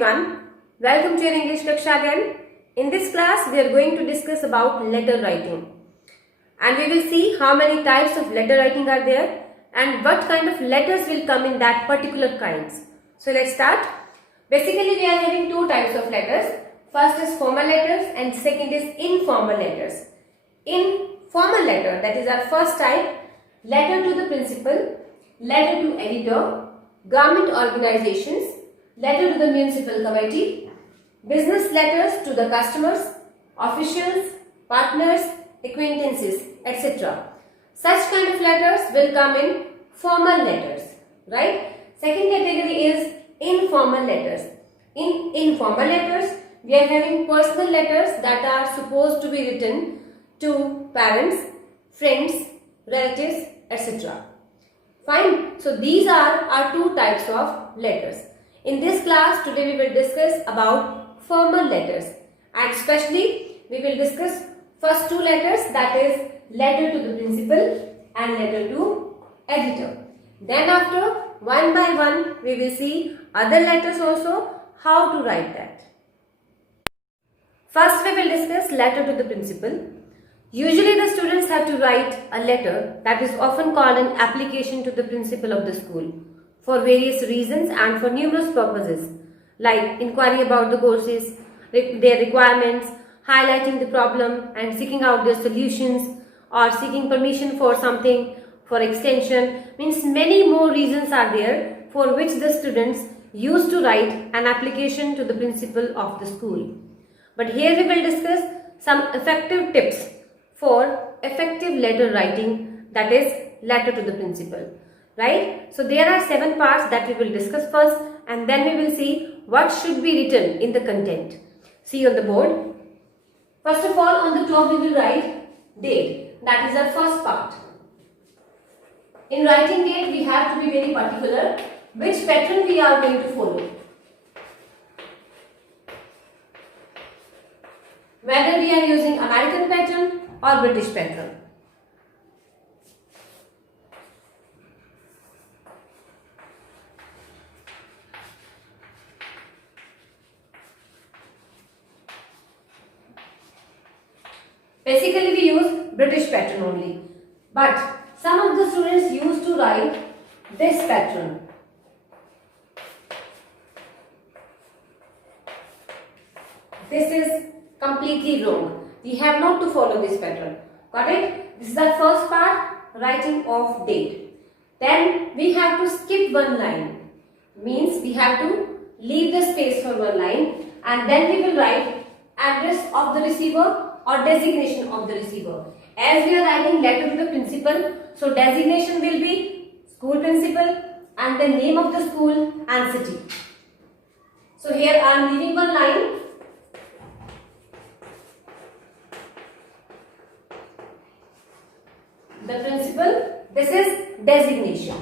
everyone. Welcome to your English Kaksha again. In this class, we are going to discuss about letter writing. And we will see how many types of letter writing are there and what kind of letters will come in that particular kinds. So let's start. Basically, we are having two types of letters. First is formal letters and second is informal letters. Informal letter, that is our first type, letter to the principal, letter to editor, government organizations, letter to the municipal committee, business letters to the customers, officials, partners, acquaintances, etc. Such kind of letters will come in formal letters, right? Second category is informal letters. In informal letters, we are having personal letters that are supposed to be written to parents, friends, relatives, etc. Fine. So these are our two types of letters. In this class today we will discuss about formal letters and especially we will discuss first two letters, that is letter to the principal and letter to editor. Then after one by one we will see other letters also, how to write that. First we will discuss letter to the principal. Usually the students have to write a letter that is often called an application to the principal of the school for various reasons and for numerous purposes like inquiry about the courses, their requirements, highlighting the problem and seeking out their solutions, or seeking permission for something, for extension. Means many more reasons are there for which the students used to write an application to the principal of the school. But here we will discuss some effective tips for effective letter writing, that is letter to the principal, right? So there are 7 parts that we will discuss first and then we will see what should be written in the content. See on the board. First of all, on the top we will write date. That is our first part. In writing date, we have to be very particular which pattern we are going to follow. Whether we are using American pattern or British pattern. Basically we use British pattern only, but some of the students used to write this pattern. This is completely wrong. We have not to follow this pattern. Got it? This is the first part, writing of date. Then we have to skip one line. Means we have to leave the space for one line and then we will write address of the receiver or designation of the receiver. As we are writing letter to the principal, so designation will be school principal and the name of the school and city. So here I am leaving one line. The principal, this is designation.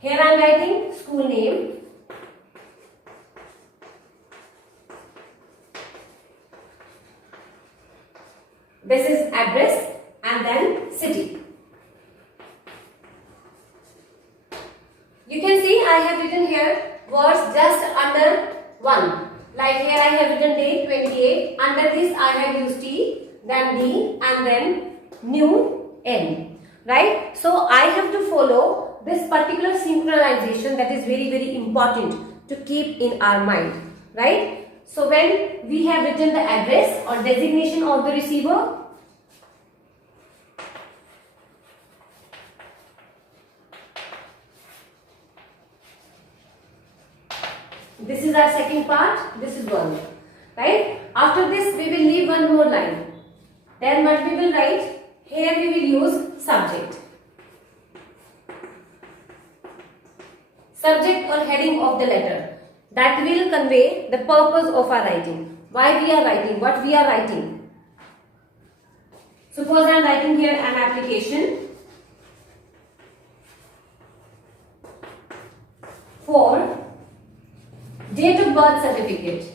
Here I am writing school name. This is address and then city. You can see I have written here words just under 1. Like here I have written date 28. Under this I have used T, then D and then new N. Right? So I have to follow this particular synchronization that is very, very important to keep in our mind. Right? So when we have written the address or designation of the receiver, this is our second part, this is one. Right? After this we will leave one more line. Then what we will write? Here we will use subject. Subject or heading of the letter. That will convey the purpose of our writing. Why we are writing, what we are writing. Suppose I am writing here an application for date of birth certificate.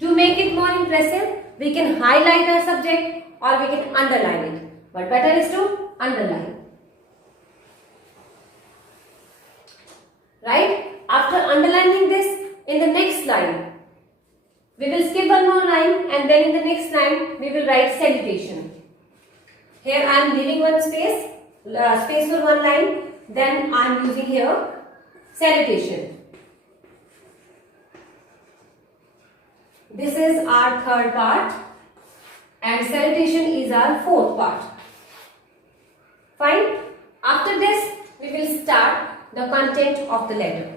To make it more impressive, we can highlight our subject or we can underline it. But better is to underline. Right? After underlining this, in the next line, we will skip one more line and then in the next line, we will write salutation. Here I am leaving one space for one line, then I am using here salutation. This is our third part and salutation is our fourth part. Fine. After this, we will start the content of the letter.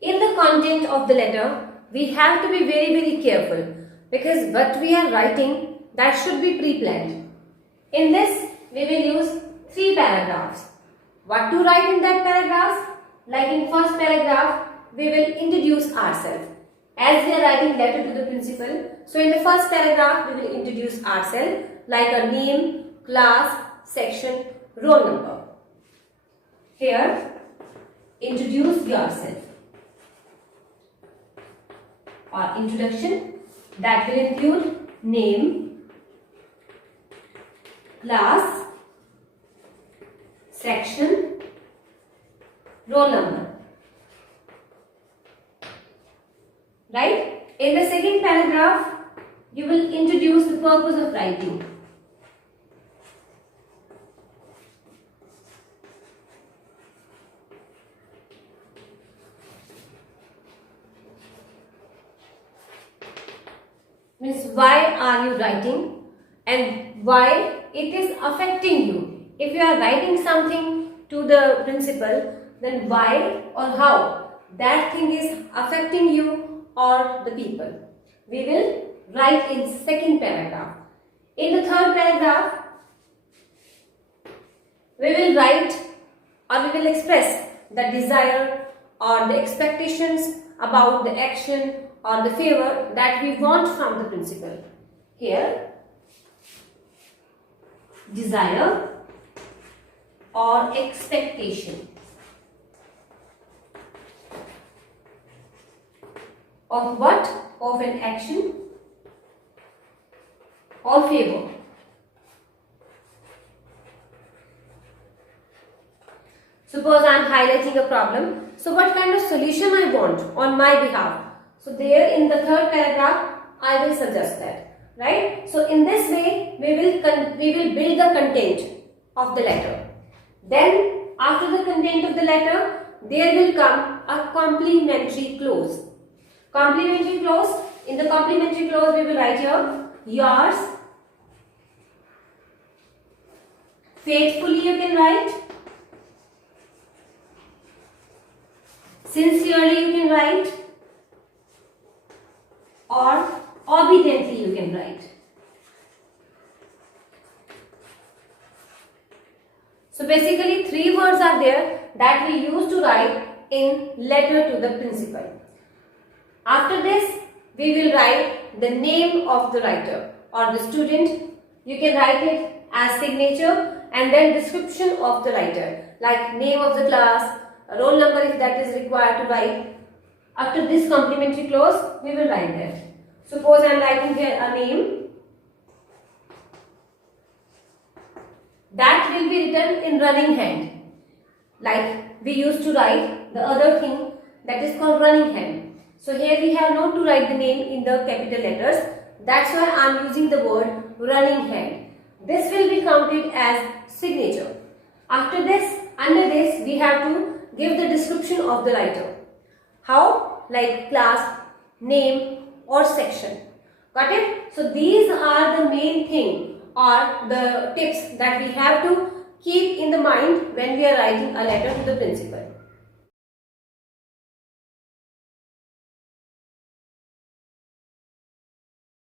In the content of the letter, we have to be very careful because what we are writing, that should be pre-planned. In this, we will use 3 paragraphs. What to write in that paragraphs? Like in first paragraph, we will introduce ourselves. As we are writing letter to the principal, so in the first paragraph, we will introduce ourselves like our name, class, section, roll number. Here, introduce yourself. Or introduction, that will include name, class, section, roll number. Right? In the second paragraph, you will introduce the purpose of writing. Means why are you writing and why it is affecting you. If you are writing something to the principal, then why or how that thing is affecting you or the people. We will write in second paragraph. In the third paragraph, we will write or we will express the desire or the expectations about the action or the favor that we want from the principal. Here, desire or expectation of what? Of an action or favor. Suppose I am highlighting a problem. So what kind of solution I want on my behalf? So there in the third paragraph, I will suggest that. Right? So in this way, we will build the content of the letter. Then after the content of the letter, there will come a complementary clause. Complementary clause. In the complementary clause, we will write here, yours, faithfully you can write, sincerely you can write, or obediently you can write. So basically 3 words are there that we use to write in letter to the principal. After this, we will write the name of the writer or the student. You can write it as signature and then description of the writer, like name of the class, roll number if that is required to write. After this complementary clause, we will write that. Suppose I am writing here a name. That will be written in running hand. Like we used to write the other thing that is called running hand. So here we have not to write the name in the capital letters. That's why I am using the word running hand. This will be counted as signature. After this, under this, we have to give the description of the writer. How? Like class, name or section. Got it? So these are the main thing or the tips that we have to keep in the mind when we are writing a letter to the principal.